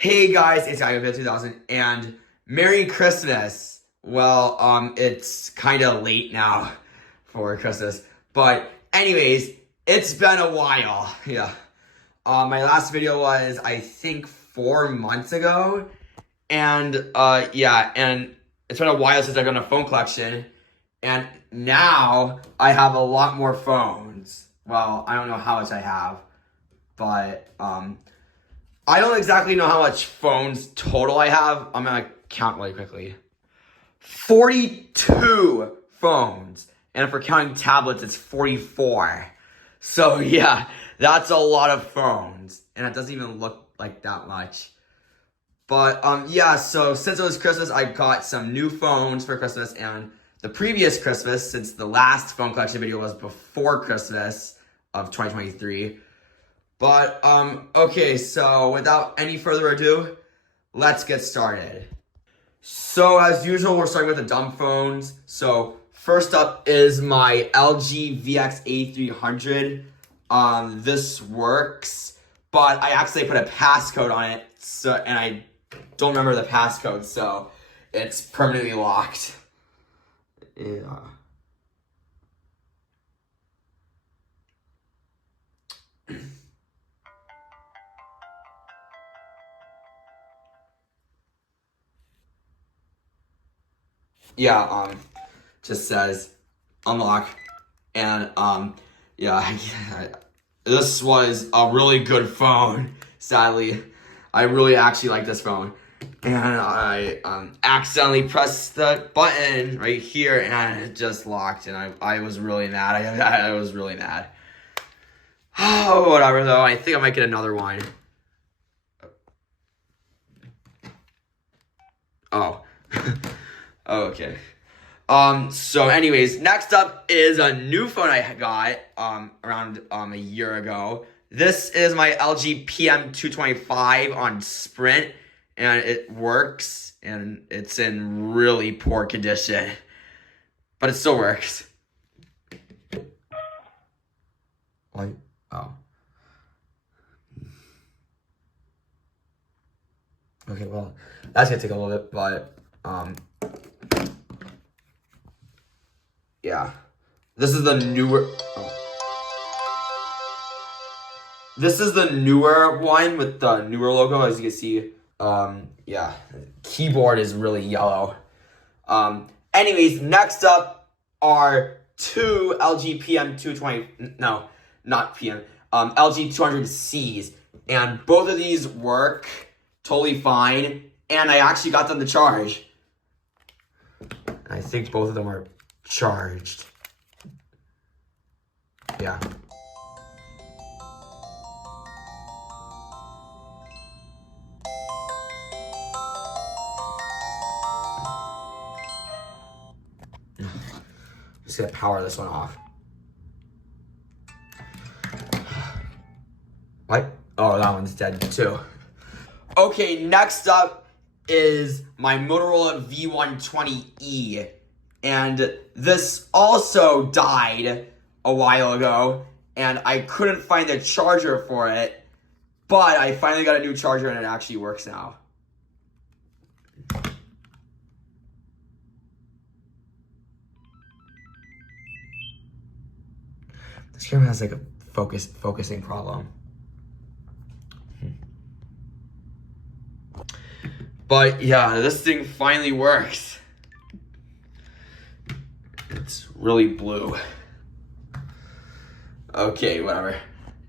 Hey guys, it's IGO2000 and Merry Christmas. Well, it's kind of late now for Christmas, but anyways, it's been a while. Yeah. My last video was I think 4 months ago, and and it's been a while since I've done a phone collection, and now I have a lot more phones. Well, I don't know how much I have, but I don't exactly know how much phones total I have. I'm gonna count really quickly. 42 phones. And if we're counting tablets, it's 44. So yeah, that's a lot of phones. And it doesn't even look like that much. But so since it was Christmas, I got some new phones for Christmas. And the previous Christmas, since the last phone collection video was before Christmas of 2023, but, okay, so without any further ado, let's get started. So, as usual, we're starting with the dumb phones. So, first up is my LG VX8300. This works, but I accidentally put a passcode on it, and I don't remember the passcode, so it's permanently locked. Yeah. Just says unlock, and this was a really good phone. Sadly, I really actually like this phone, and I accidentally pressed the button right here, and it just locked, and I was really mad. I was really mad. Oh, whatever though. I think I might get another one. Oh. Oh, okay. So anyways, next up is a new phone I got, around, a year ago. This is my LG PM225 on Sprint, and it works, and it's in really poor condition, but it still works. Like, oh. Okay, well, that's gonna take a little bit, but, yeah. This is the newer... Oh. This is the newer one with the newer logo, as you can see. Yeah. Keyboard is really yellow. Anyways, next up are two LG PM220... No, not PM. LG 200Cs. And both of these work totally fine. And I actually got them to charge. I think both of them are charged. Yeah. Just gonna power this one off. What? Oh, that one's dead too. Okay, next up is my Motorola V120e. And this also died a while ago, and I couldn't find the charger for it, but I finally got a new charger and it actually works now. This camera has like a focusing problem. But yeah, this thing finally works. It's really blue. Okay, whatever.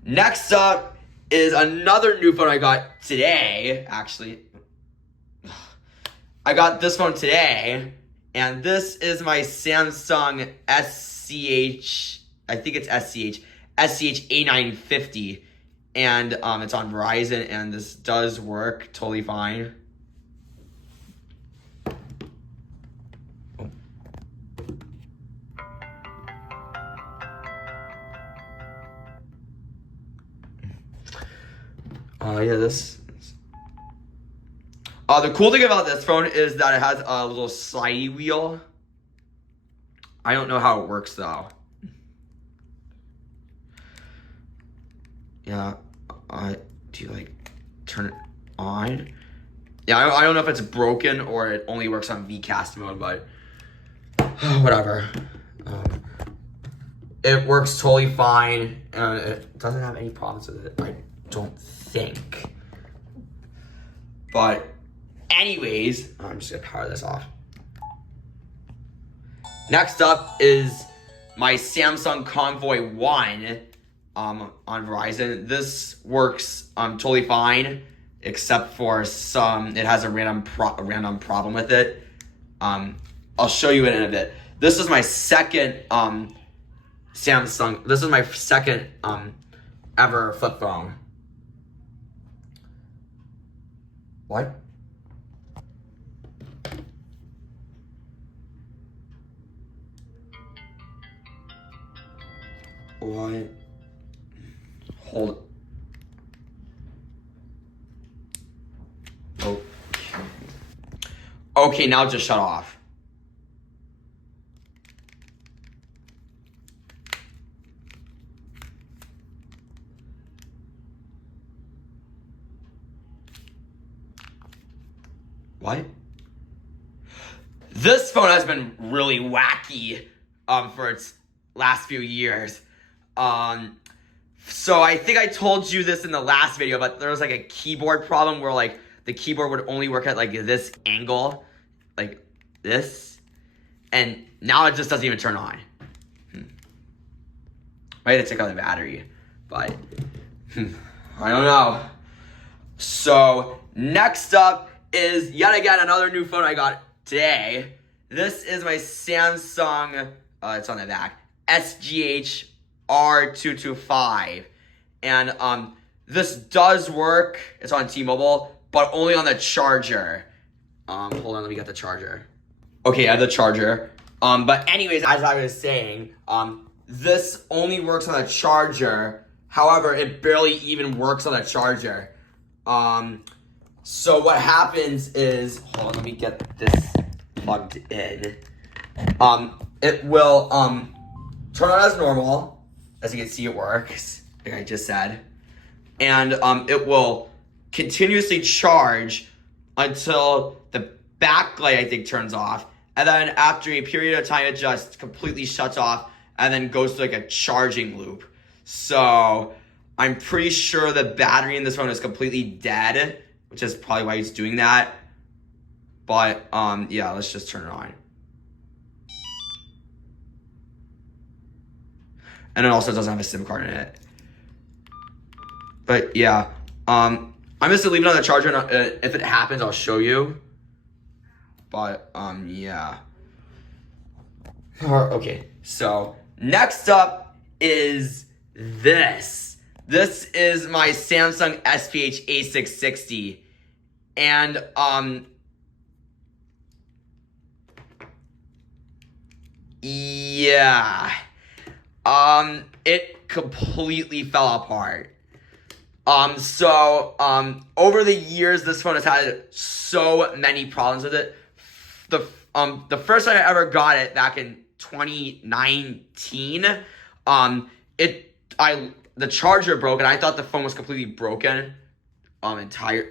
Next up is another new phone I got today, actually. I got this phone today, and this is my Samsung SCH, I think it's SCH A950, and it's on Verizon, and this does work totally fine. The cool thing about this phone is that it has a little slidey wheel. I don't know how it works though. Yeah, do you like turn it on? Yeah, I don't know if it's broken or it only works on VCast mode, but whatever. It works totally fine, and it doesn't have any problems with it, I don't think. But anyways, I'm just gonna power this off. Next up is my Samsung Convoy 1 on Verizon. This works totally fine, except for it has a random problem with it. I'll show you it in a bit. This is my second Samsung. This is my second ever flip phone. What? What? Hold. Okay. Okay, now just shut off. What? This phone has been really wacky for its last few years. So I think I told you this in the last video, but there was like a keyboard problem where like the keyboard would only work at like this angle, like this, and now it just doesn't even turn on. I had to take out the battery, but I don't know. So next up is yet again another new phone I got today. This is my Samsung, it's on the back, SGH R225. And this does work. It's on T-Mobile, but only on the charger. Hold on, let me get the charger. Okay, I have the charger. But anyways, as I was saying, this only works on the charger. However, it barely even works on the charger. So what happens is, hold on, let me get this plugged in. It will turn on as normal. As you can see, it works, like I just said. And it will continuously charge until the backlight, I think, turns off. And then after a period of time, it just completely shuts off and then goes to like a charging loop. So I'm pretty sure the battery in this phone is completely dead, which is probably why he's doing that. But yeah, let's just turn it on. And it also doesn't have a SIM card in it. But yeah, I'm just gonna leave it on the charger, and if it happens, I'll show you. But yeah. Okay, so next up is this. This is my Samsung SPH A660, and yeah, it completely fell apart. So over the years, this phone has had so many problems with it. The first time I ever got it back in 2019, the charger broke, and I thought the phone was completely broken. Okay,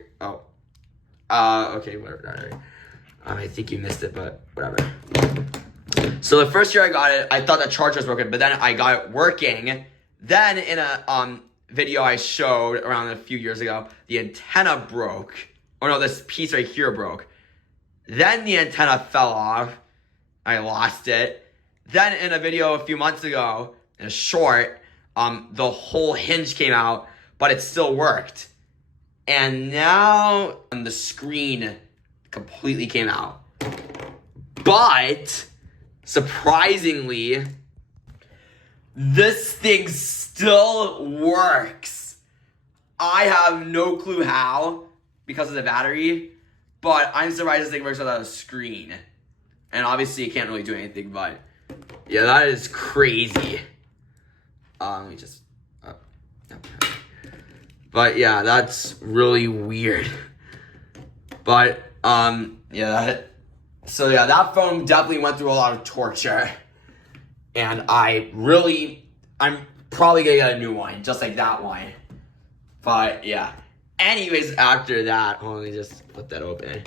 whatever. I think you missed it, but whatever. So the first year I got it, I thought the charger was broken, but then I got it working. Then in a video I showed around a few years ago, the antenna broke. Oh no, this piece right here broke. Then the antenna fell off. I lost it. Then in a video a few months ago, in a short, the whole hinge came out, but it still worked. And now the screen completely came out. But surprisingly, this thing still works. I have no clue how, because of the battery, but I'm surprised this thing works without a screen. And obviously it can't really do anything, but yeah, that is crazy. Let me just, but yeah, that's really weird. But yeah, that phone definitely went through a lot of torture. And I'm probably gonna get a new one, just like that one. But yeah. anyways, after that, hold on, let me just flip that open.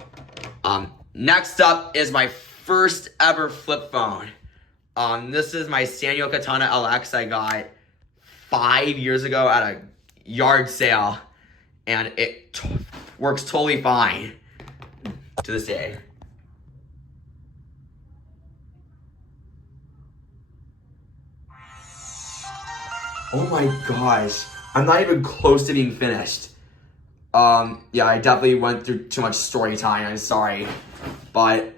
Next up is my first ever flip phone. This is my Sanyo Katana LX I got 5 years ago at a yard sale, and it works totally fine to this day. Oh my gosh, I'm not even close to being finished. Yeah, I definitely went through too much story time, I'm sorry. But,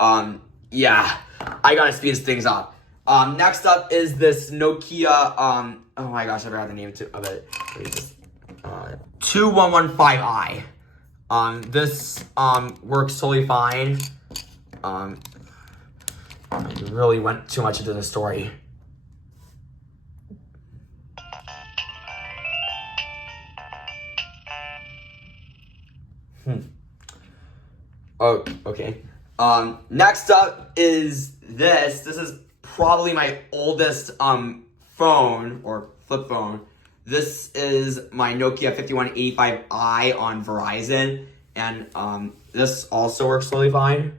yeah, I gotta speed things up. Next up is this Nokia, oh my gosh, I forgot the name of it. 2115i. This, works totally fine. I really went too much into the story. Oh, okay. Next up is this. This is probably my oldest phone or flip phone. This is my Nokia 5185i on Verizon, and this also works totally fine.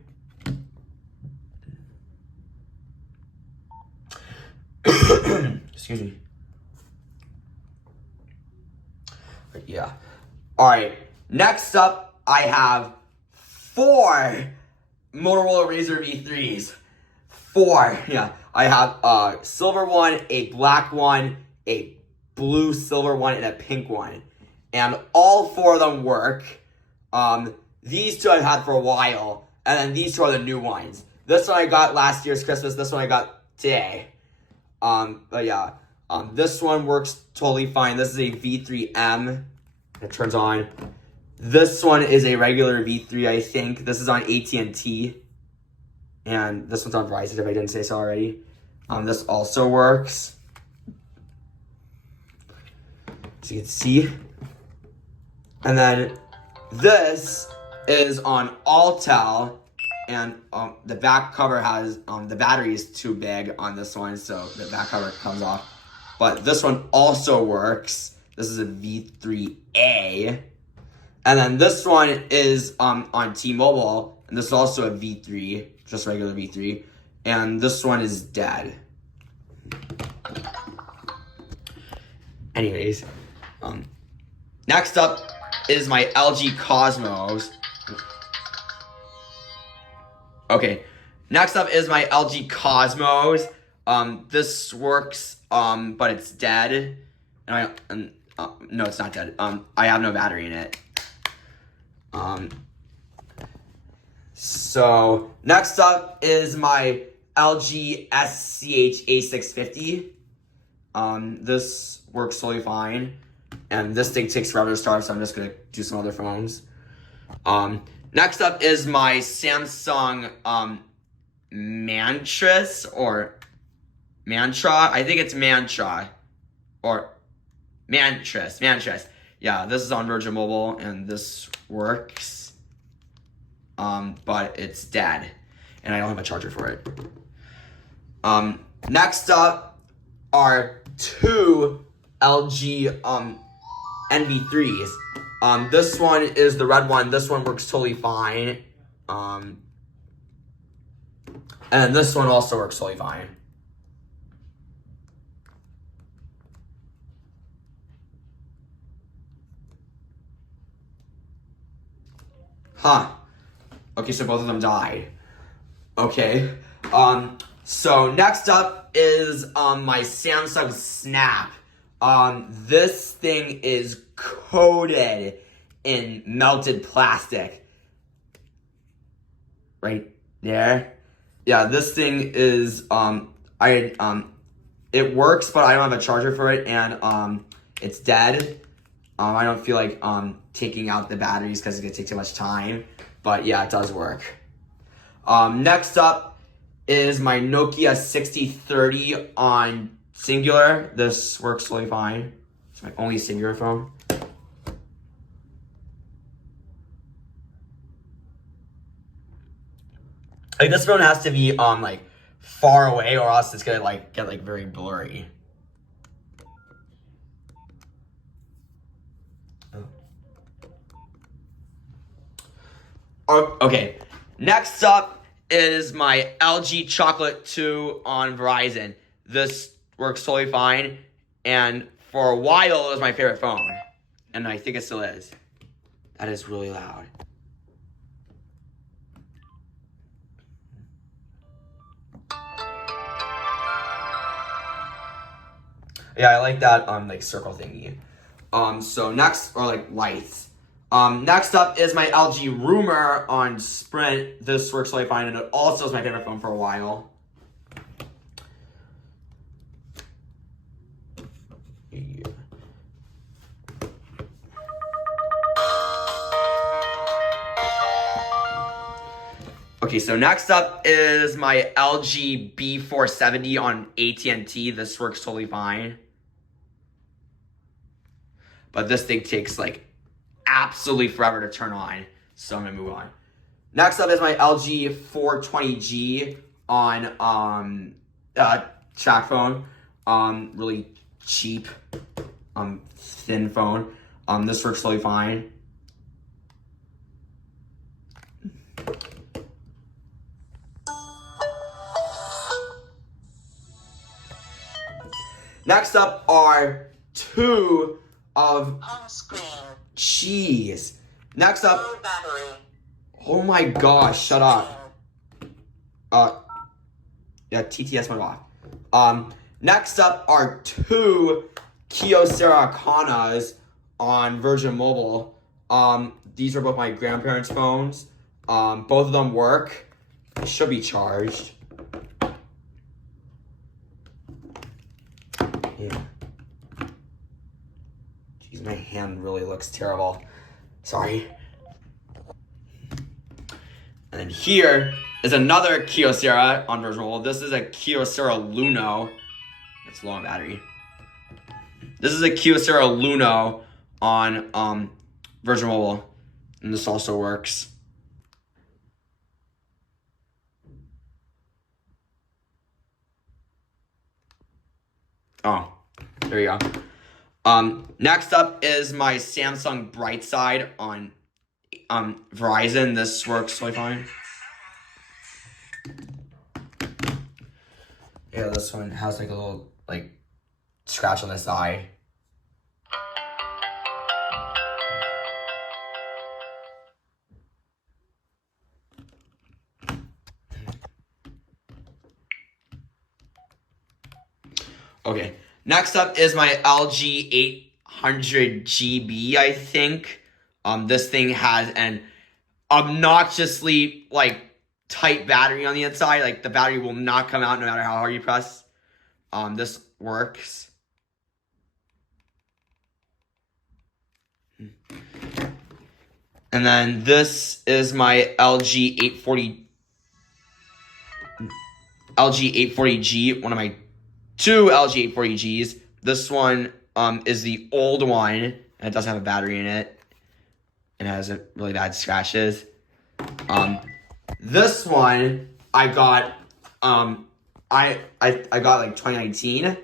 Excuse me. But yeah. All right. Next up, I have 4 Motorola Razr V3s. 4, yeah. I have a silver one, a black one, a blue silver one, and a pink one. And all 4 of them work. These 2 I've had for a while, and then these 2 are the new ones. This one I got last year's Christmas, this one I got today. But yeah, this one works totally fine. This is a V3M. It turns on. This one is a regular V3, I think. This is on AT&T. And this one's on Verizon, if I didn't say so already. This also works. As you can see. And then this is on Altel. And the back cover has, the battery is too big on this one, so the back cover comes off. But this one also works. This is a V3A. And then this one is on T-Mobile, and this is also a V3, just regular V3. And this one is dead. Anyways, next up is my LG Cosmos. Okay, next up is my LG Cosmos. This works, but it's dead. And no, it's not dead. I have no battery in it. So next up is my LG SCH A650. This works totally fine, and this thing takes forever to start, so I'm just gonna do some other phones. Next up is my Samsung Mantris or Mantra. I think it's Mantra or Mantris. Yeah, this is on Virgin Mobile, and this works. But it's dead, and I don't have a charger for it. Next up are 2 LG NV3s. This one is the red one. This one works totally fine. And this one also works totally fine. Huh. Okay, so both of them died. Okay. So next up is my Samsung Snap. This thing is coated in melted plastic. Right there. Yeah, this thing is it works, but I don't have a charger for it, and it's dead. I don't feel like taking out the batteries because it's gonna take too much time. But yeah, it does work. Next up is my Nokia 6030 on Singular. This works totally fine. It's my only Singular phone. Like, this phone has to be like far away, or else it's gonna like get like very blurry. Oh, okay. Next up is my LG Chocolate 2 on Verizon. This works totally fine, and for a while it was my favorite phone, and I think it still is. That is really loud. Yeah, I like that like circle thingy. So next, or like lights. Next up is my LG Rumor on Sprint. This works totally fine, and it also is my favorite phone for a while. Yeah. Okay, so next up is my LG B470 on AT&T. This works totally fine. But this thing takes like absolutely forever to turn on. So I'm gonna move on. Next up is my LG 420G on track phone. Really cheap, thin phone. This works totally fine. Next up are two of cheese. Next up, oh my gosh, shut up. Yeah, TTS went off. Next up are two Kyocera Kanas on Virgin Mobile. These are both my grandparents' phones. Both of them work. They should be charged. Yeah. Jeez, my hand really looks terrible. Sorry. And then here is another Kyocera on Virgin Mobile. This is a Kyocera Luno. It's low on battery. This is a Kyocera Luno on Virgin Mobile. And this also works. Oh, there you go. Next up is my Samsung Brightside on Verizon. This works totally fine. Yeah, this one has like a little like scratch on the side. Okay, next up is my LG 800GB, I think. This thing has an obnoxiously, like, tight battery on the inside. Like, the battery will not come out no matter how hard you press. This works. And then this is my LG 840G, one of my two LG 840Gs. This one is the old one, and it doesn't have a battery in it. And it has a really bad scratches. This one I got I got like 2019.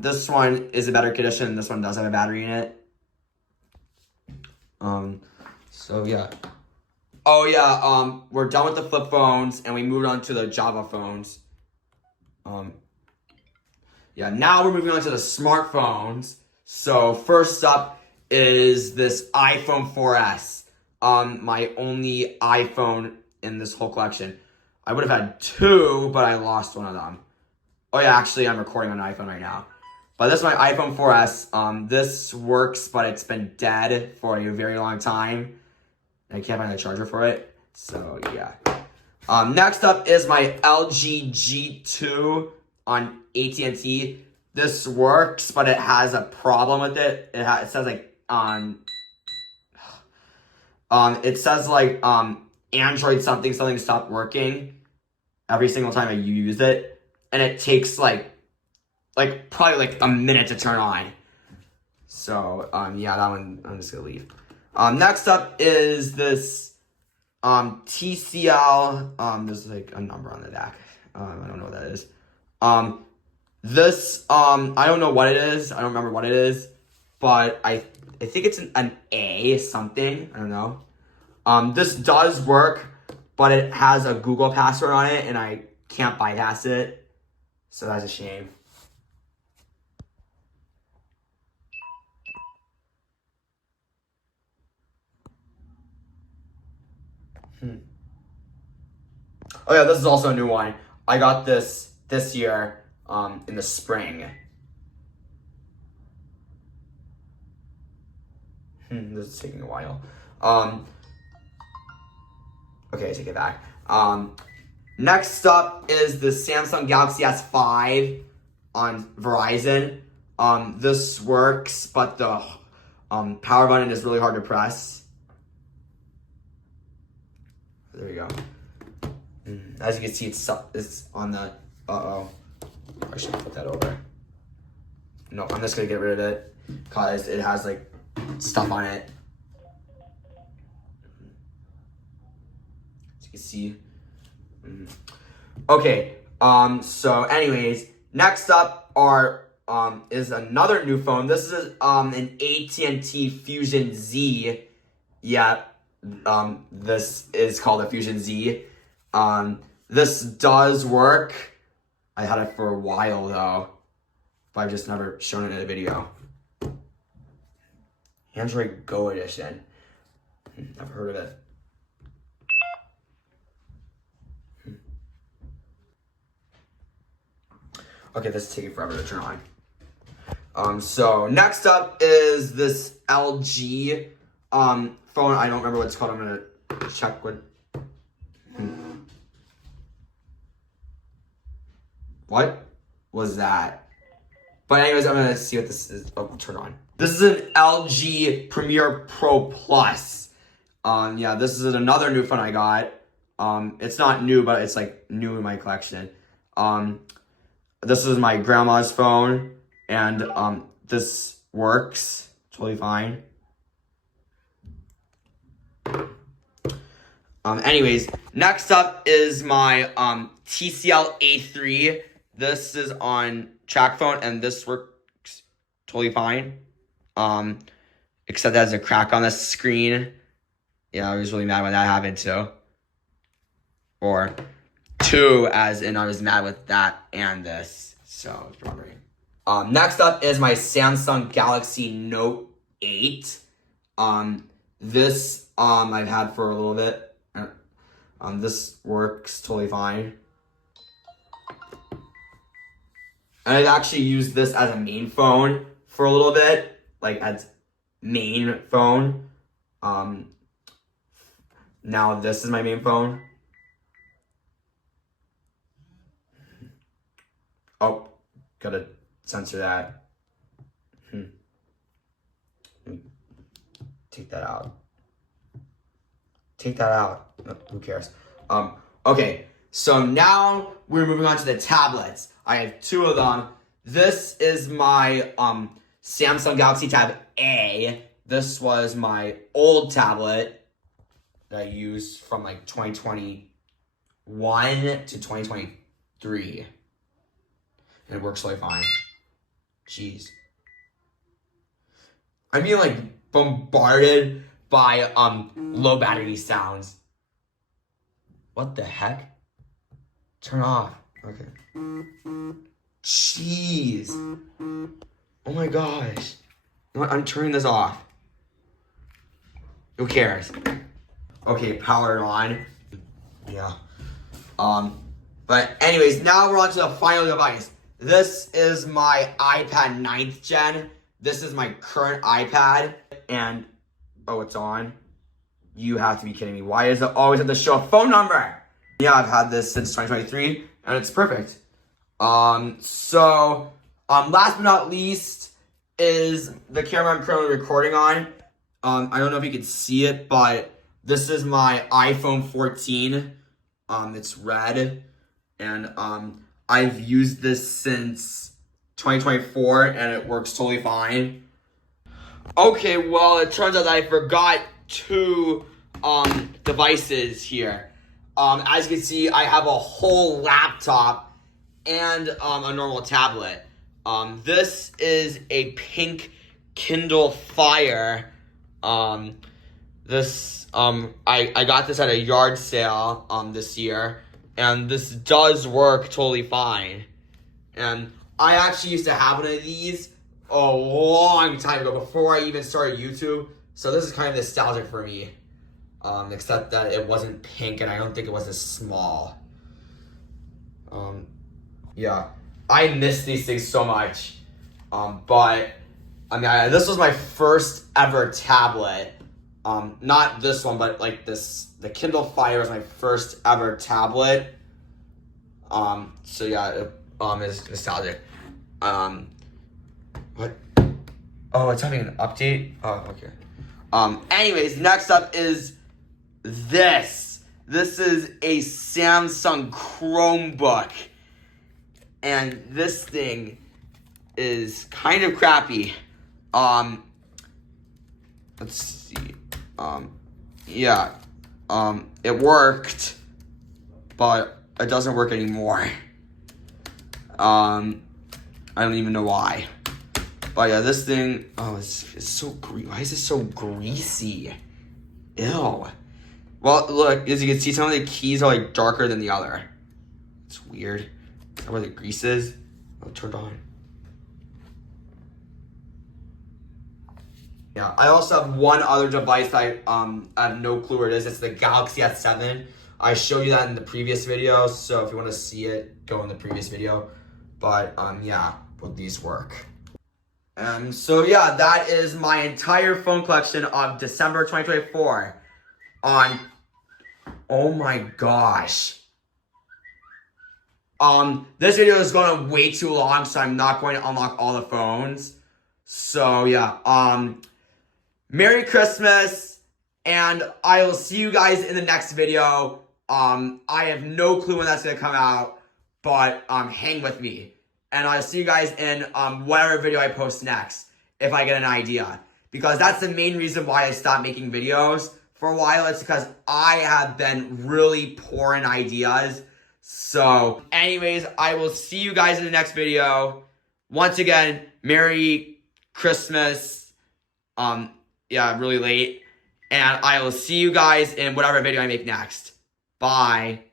This one is a better condition. This one does have a battery in it. So yeah. Oh yeah, we're done with the flip phones and we moved on to the Java phones. Yeah, now we're moving on to the smartphones. So first up is this iPhone 4S. My only iPhone in this whole collection. I would have had two, but I lost one of them. Oh yeah, actually I'm recording on an iPhone right now. But this is my iPhone 4S. This works, but it's been dead for a very long time. I can't find a charger for it. So yeah. Next up is my LG G2 on AT&T. This works, but it has a problem with it. It says like it says like Android something stopped working every single time I use it, and it takes like probably like a minute to turn on. So yeah, that one I'm just gonna leave. Next up is this TCL. There's like a number on the back. I don't know what that is. This I don't know what it is. I don't remember what it is, but I think it's an A something. I don't know. This does work, but it has a Google password on it, and I can't bypass it. So that's a shame. Oh yeah, this is also a new one. I got this year in the spring. This is taking a while. Okay, I take it back. Next up is the Samsung Galaxy S5 on Verizon. This works, but the power button is really hard to press. There we go. As you can see, it's on the. I should put that over. No, I'm just gonna get rid of it because it has like stuff on it. As you can see. Okay. So, anyways, next up is another new phone. This is an AT&T Fusion Z. Yeah. This is called a Fusion Z. This does work. I had it for a while though, but I've just never shown it in a video. Android Go Edition. Never heard of it. Okay, this is taking forever to turn on. So next up is this LG phone. I don't remember what it's called. I'm gonna check what. What was that? But anyways, I'm gonna see what this is. Oh, turn on. This is an LG Premier Pro Plus. Yeah, this is another new phone I got. It's not new, but it's like new in my collection. This is my grandma's phone, and this works totally fine. Anyways, next up is my TCL A3. This is on TracFone, and this works totally fine. Except there's a crack on the screen. Yeah, I was really mad when that happened too. Or two, as in I was mad with that and this. So it's probably. Next up is my Samsung Galaxy Note 8. This I've had for a little bit. This works totally fine. And I've actually used this as a main phone for a little bit, like as main phone. Now this is my main phone. Oh, gotta censor that. Take that out. Take that out. Who cares? Okay, so now we're moving on to the tablets. I have two of them. This is my Samsung Galaxy Tab A. This was my old tablet that I used from like 2021 to 2023. And it works really fine. Jeez. I'm being like bombarded by low battery sounds. What the heck? Turn off. Okay. Jeez. Oh my gosh. You know what? I'm turning this off. Who cares? Okay, powered on. Yeah. But anyways, now we're on to the final device. This is my iPad 9th gen. This is my current iPad. And, oh, it's on. You have to be kidding me. Why does it always have to show a phone number? Yeah, I've had this since 2023, and it's perfect. Last but not least is the camera I'm currently recording on. I don't know if you can see it, but this is my iPhone 14. It's red, and I've used this since 2024, and it works totally fine. Okay, well, it turns out that I forgot two devices here. As you can see, I have a whole laptop and a normal tablet. This is a pink Kindle Fire. This, I got this at a yard sale, this year. And this does work totally fine. And I actually used to have one of these a long time ago, before I even started YouTube. So this is kind of nostalgic for me. Except that it wasn't pink, and I don't think it was as small. Yeah. I miss these things so much. But, I mean, this was my first ever tablet. Not this one, but like the Kindle Fire was my first ever tablet. So yeah, it is nostalgic. What? Oh, it's having an update? Oh, okay. Anyways, next up is this. This is a Samsung Chromebook. And this thing is kind of crappy. Let's see. Yeah. It worked, but it doesn't work anymore. I don't even know why. But yeah, this thing, oh, it's so why is it so greasy? Ew. Well, look, as you can see, some of the keys are like darker than the other. It's weird. Is that where the grease is? Oh, turned on. Yeah, I also have one other device that I have no clue where it is. It's the Galaxy S7. I showed you that in the previous video, so if you want to see it, go in the previous video. But yeah, will these work? So yeah, that is my entire phone collection of December 2024. Oh my gosh. This video is going way too long, so I'm not going to unlock all the phones. So yeah, Merry Christmas, and I will see you guys in the next video. I have no clue when that's gonna come out, but hang with me. And I'll see you guys in whatever video I post next, if I get an idea. Because that's the main reason why I stopped making videos for a while. It's because I have been really poor in ideas. So, anyways, I will see you guys in the next video. Once again, Merry Christmas. Yeah, really late. And I will see you guys in whatever video I make next. Bye.